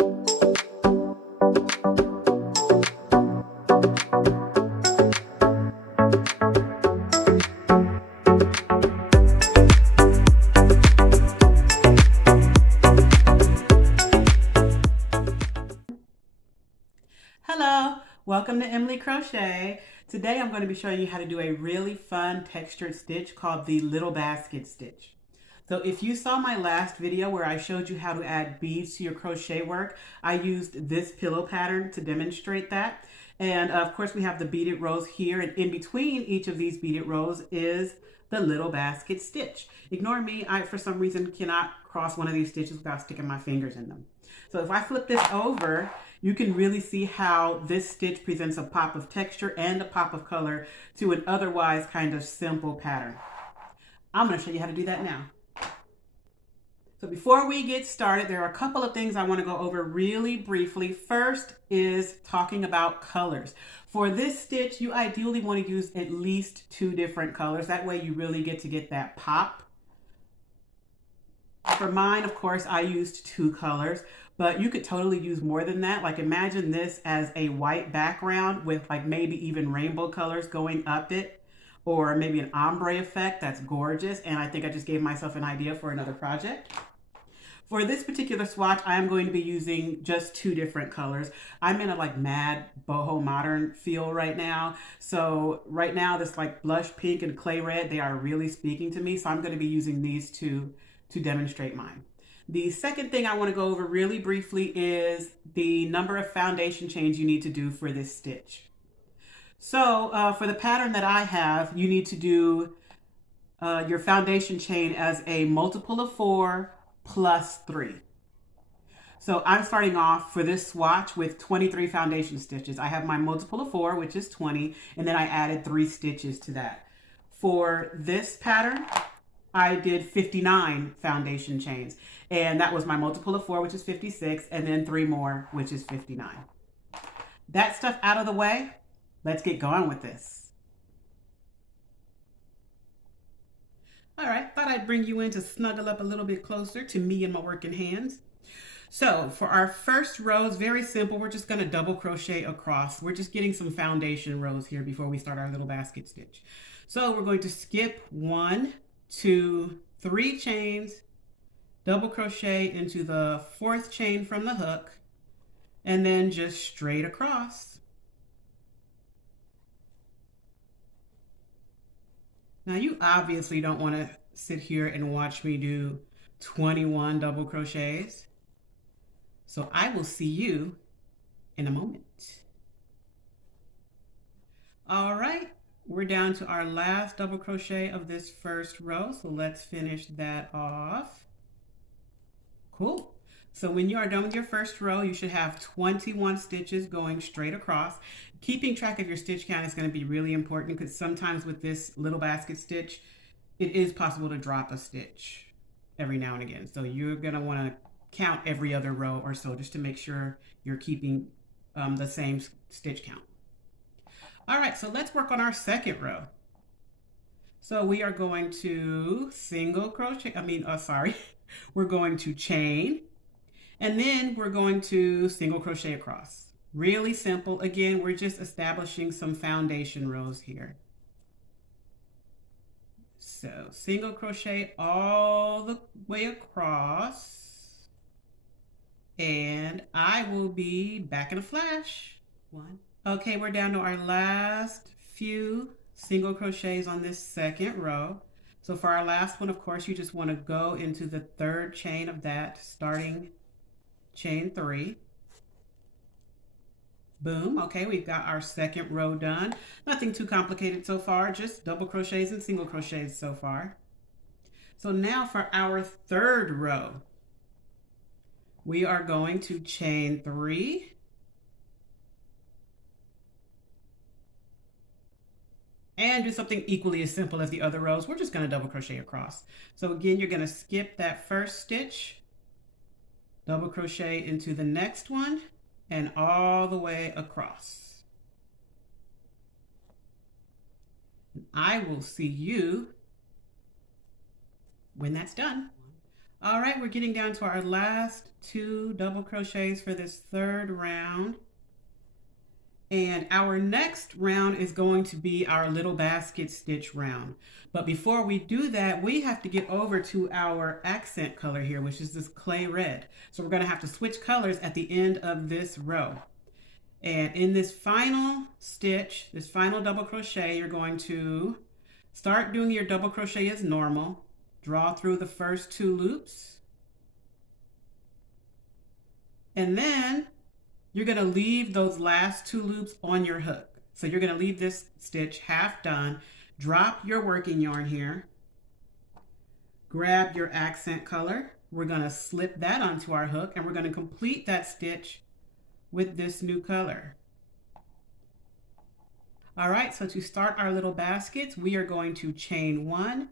Hello, welcome to Emily Crochet. Today I'm going to be showing you how to do a really fun textured stitch called the little basket stitch. So if you saw my last video where I showed you how to add beads to your crochet work, I used this pillow pattern to demonstrate that. And of course we have the beaded rows here, and in between each of these beaded rows is the little basket stitch. Ignore me, I for some reason cannot cross one of these stitches without sticking my fingers in them. So if I flip this over, you can really see how this stitch presents a pop of texture and a pop of color to an otherwise kind of simple pattern. I'm going to show you how to do that now. So before we get started, there are a couple of things I want to go over really briefly. First is talking about colors. For this stitch, you ideally want to use at least 2 different colors. That way you really get to get that pop. For mine, of course, I used 2 colors, but you could totally use more than that. Like imagine this as a white background with like maybe even rainbow colors going up it, or maybe an ombre effect. That's gorgeous. And I think I just gave myself an idea for another project. For this particular swatch, I am going to be using just 2 different colors. I'm in a like mad boho modern feel right now. So right now this like blush pink and clay red, they are really speaking to me. So I'm going to be using these 2 to demonstrate mine. The second thing I want to go over really briefly is the number of foundation chains you need to do for this stitch. So for the pattern that I have, you need to do your foundation chain as a multiple of 4 plus 3. So I'm starting off for this swatch with 23 foundation stitches. I have my multiple of 4, which is 20, and then I added 3 stitches to that. For this pattern, I did 59 foundation chains, and that was my multiple of 4, which is 56, and then 3 more, which is 59. That stuff out of the way, let's get going with this. All right, thought I'd bring you in to snuggle up a little bit closer to me and my working hands. So for our first row, it's very simple. We're just going to double crochet across. We're just getting some foundation rows here before we start our little basket stitch. So we're going to skip 1, 2, 3 chains, double crochet into the 4th chain from the hook, and then just straight across. Now you obviously don't want to sit here and watch me do 21 double crochets. So I will see you in a moment. All right, we're down to our last double crochet of this first row. So let's finish that off. Cool. So when you are done with your first row, you should have 21 stitches going straight across. Keeping track of your stitch count is going to be really important because sometimes with this little basket stitch, it is possible to drop a stitch every now and again. So you're going to want to count every other row or so just to make sure you're keeping the same stitch count. All right, so let's work on our second row. So we are going to single crochet, we're going to chain, and then we're going to single crochet across. Really simple. Again, we're just establishing some foundation rows here. So single crochet all the way across, and I will be back in a flash. 1. Okay, we're down to our last few single crochets on this second row. So for our last one, of course, you just want to go into the 3rd chain of that, starting chain 3. Boom. Okay, we've got our second row done. Nothing too complicated so far, just double crochets and single crochets so far. So now for our 3rd row, we are going to chain 3. And do something equally as simple as the other rows. We're just going to double crochet across. So again, you're going to skip that first stitch, double crochet into the next one, and all the way across. I will see you when that's done. All right, we're getting down to our last 2 double crochets for this third round. And our next round is going to be our little basket stitch round. But before we do that, we have to get over to our accent color here, which is this clay red. So we're going to have to switch colors at the end of this row. And in this final stitch, this final double crochet, you're going to start doing your double crochet as normal. Draw through the first 2 loops. And then you're going to leave those last 2 loops on your hook. So you're going to leave this stitch half done. Drop your working yarn here. Grab your accent color. We're going to slip that onto our hook, and we're going to complete that stitch with this new color. All right, so to start our little baskets, we are going to chain 1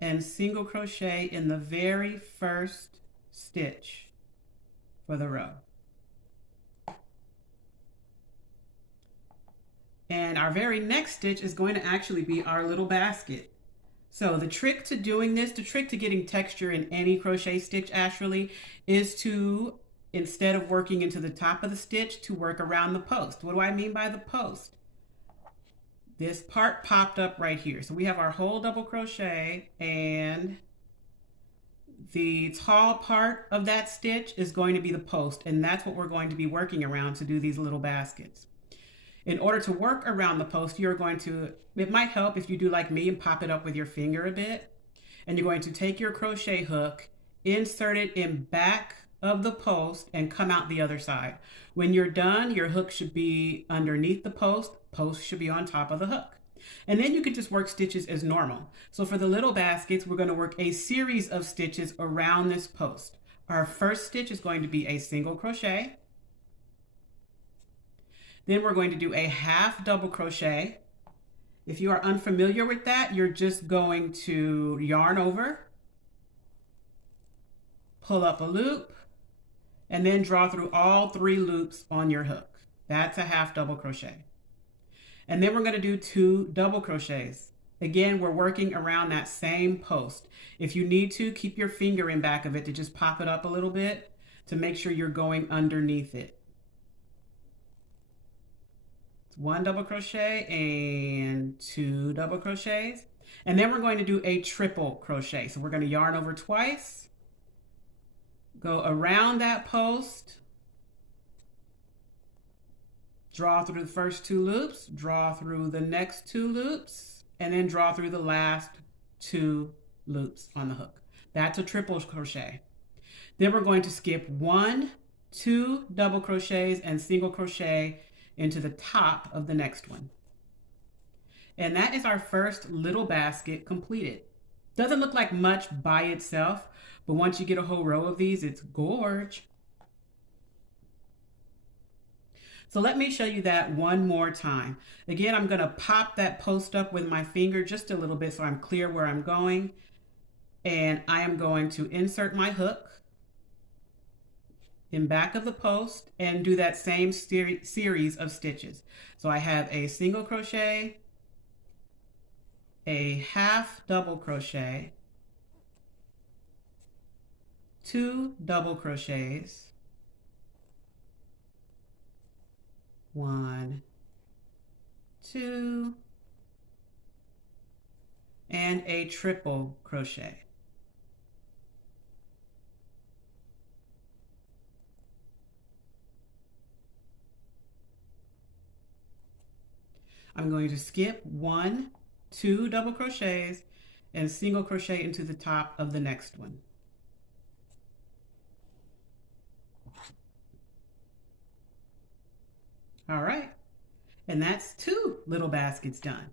and single crochet in the very first stitch for the row. And our very next stitch is going to actually be our little basket. So the trick to doing this, the trick to getting texture in any crochet stitch actually, is to, instead of working into the top of the stitch, to work around the post. What do I mean by the post? This part popped up right here. So we have our whole double crochet, and the tall part of that stitch is going to be the post, and that's what we're going to be working around to do these little baskets. In order to work around the post, you're going to, it might help if you do like me and pop it up with your finger a bit. And you're going to take your crochet hook, insert it in back of the post, and come out the other side. When you're done, your hook should be underneath the post. Post should be on top of the hook. And then you can just work stitches as normal. So for the little baskets, we're going to work a series of stitches around this post. Our first stitch is going to be a single crochet. Then we're going to do a half double crochet. If you are unfamiliar with that, you're just going to yarn over, pull up a loop, and then draw through all 3 loops on your hook. That's a half double crochet. And then we're going to do 2 double crochets. Again, we're working around that same post. If you need to, keep your finger in back of it to just pop it up a little bit to make sure you're going underneath it. 1 double crochet and 2 double crochets. And then we're going to do a triple crochet. So we're going to yarn over twice, go around that post, draw through the first 2 loops, draw through the next 2 loops, and then draw through the last 2 loops on the hook. That's a triple crochet. Then we're going to skip 1, 2 double crochets and single crochet into the top of the next one. And that is our first little basket completed. Doesn't look like much by itself, but once you get a whole row of these, it's gorge. So let me show you that one more time. Again, I'm going to pop that post up with my finger just a little bit so I'm clear where I'm going. And I am going to insert my hook in back of the post and do that same series of stitches. So I have a single crochet, a half double crochet, 2 double crochets, 1, 2, and a triple crochet. I'm going to skip 1, 2 double crochets and single crochet into the top of the next one. All right, and that's 2 little baskets done.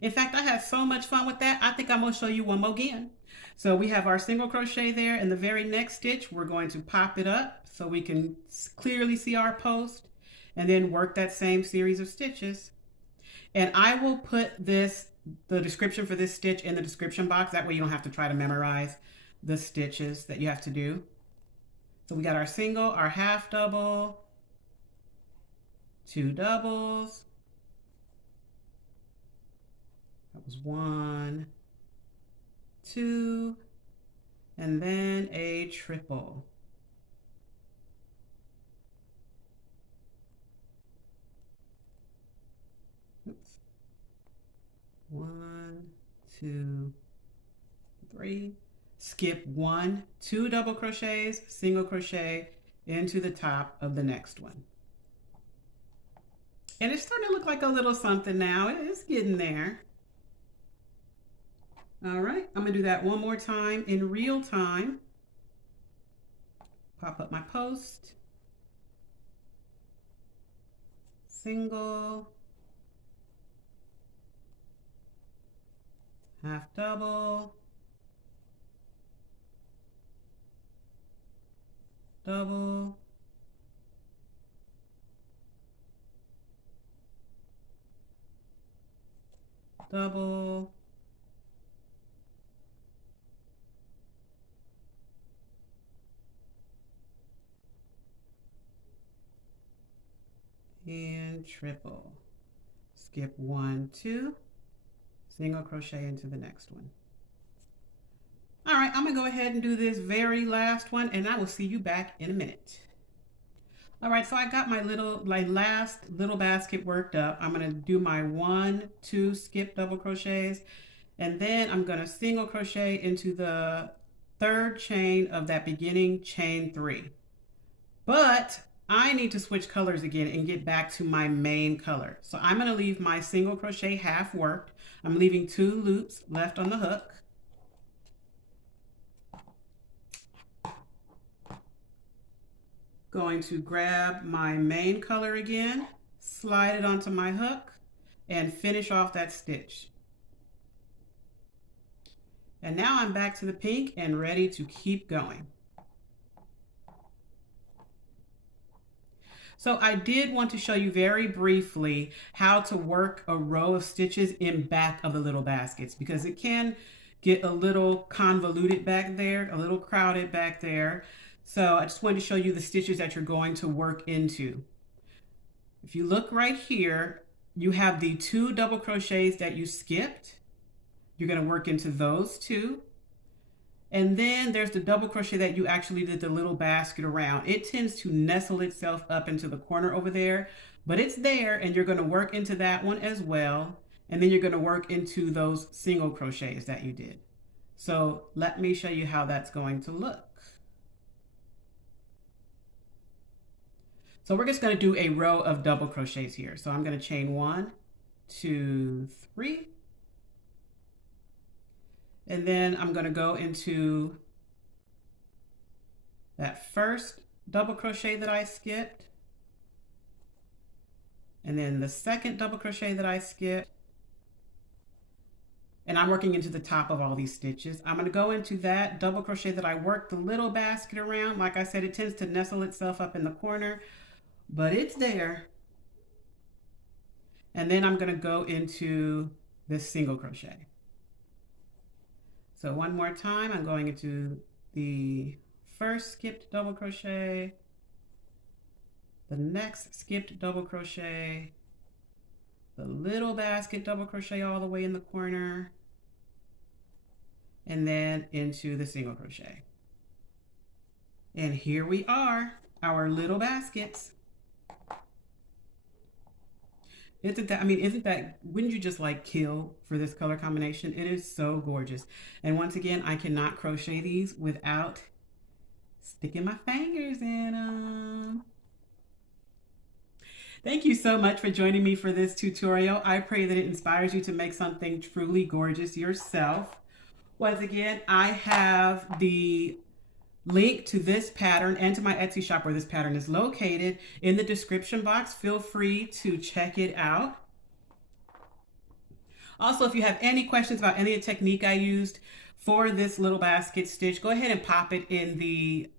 In fact, I had so much fun with that, I think I'm going to show you one more again. So we have our single crochet there, and the very next stitch, we're going to pop it up so we can clearly see our post, and then work that same series of stitches. And I will put the description for this stitch in the description box. That way you don't have to try to memorize the stitches that you have to do. So we got our single, our half double, 2 doubles. That was 1, 2, and then a triple. Oops. 1, 2, 3. Skip 1, 2 double crochets, single crochet into the top of the next one. And it's starting to look like a little something now. It's getting there. All right, I'm gonna do that one more time in real time. Pop up my post. Single. Half double. Double. Double. And triple. Skip 1, 2, single crochet into the next one. All right, I'm gonna go ahead and do this very last one, and I will see you back in a minute. All right, so I got my last little basket worked up. I'm gonna do my 1, 2 skip double crochets, and then I'm gonna single crochet into the third chain of that beginning chain 3. But I need to switch colors again and get back to my main color. So I'm gonna leave my single crochet half worked. I'm leaving 2 loops left on the hook. Going to grab my main color again, slide it onto my hook, and finish off that stitch. And now I'm back to the pink and ready to keep going. So I did want to show you very briefly how to work a row of stitches in back of the little baskets, because it can get a little convoluted back there, a little crowded back there. So I just wanted to show you the stitches that you're going to work into. If you look right here, you have the 2 double crochets that you skipped. You're going to work into those 2. And then there's the double crochet that you actually did the little basket around. It tends to nestle itself up into the corner over there, but it's there, and you're going to work into that one as well. And then you're going to work into those single crochets that you did. So let me show you how that's going to look. So we're just going to do a row of double crochets here. So I'm going to chain 1, 2, 3. And then I'm going to go into that first double crochet that I skipped. And then the second double crochet that I skipped. And I'm working into the top of all these stitches. I'm going to go into that double crochet that I worked the little basket around. Like I said, it tends to nestle itself up in the corner, but it's there. And then I'm going to go into this single crochet. So one more time, I'm going into the first skipped double crochet, the next skipped double crochet, the little basket double crochet all the way in the corner, and then into the single crochet. And here we are, our little baskets. Isn't that, wouldn't you just like kill for this color combination? It is so gorgeous. And once again, I cannot crochet these without sticking my fingers in them. Thank you so much for joining me for this tutorial. I pray that it inspires you to make something truly gorgeous yourself. Once again, I have the link to this pattern and to my Etsy shop where this pattern is located in the description box. Feel free to check it out. Also, if you have any questions about any of the technique I used for this little basket stitch, go ahead and pop it in the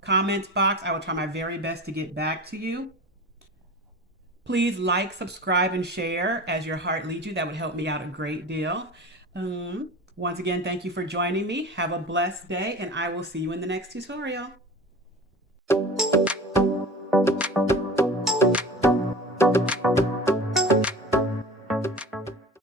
comments box. I will try my very best to get back to you. Please like, subscribe, and share as your heart leads you. That would help me out a great deal. Once again, thank you for joining me. Have a blessed day, and I will see you in the next tutorial.